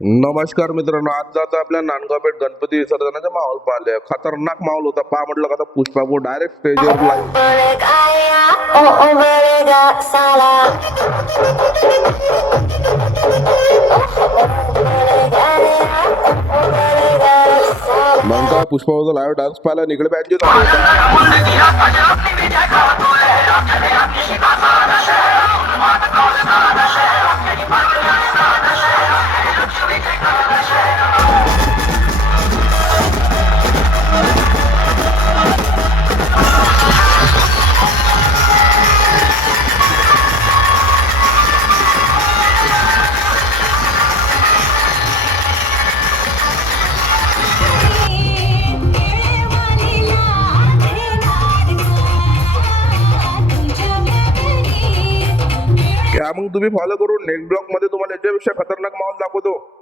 नमस्कार मित्रांनो, आज जातो आपल्या नांदगावपेठ गणपती विसर्जनाचा माहोल पाहिले. खतरनाक माहोल होता. पहा म्हटलं का पुष्पा भाऊ डायरेक्ट स्टेजवर लाईव्ह. मग का पुष्पा भाऊचा लाईव्ह डान्स पाहिला निकडे पाहिजे. क्या मग तुम्ही फॉलो करून नेक्स्ट ब्लॉग मध्ये तुम्हाला याच्यापेक्षा खतरनाक माहोल दाखवतो.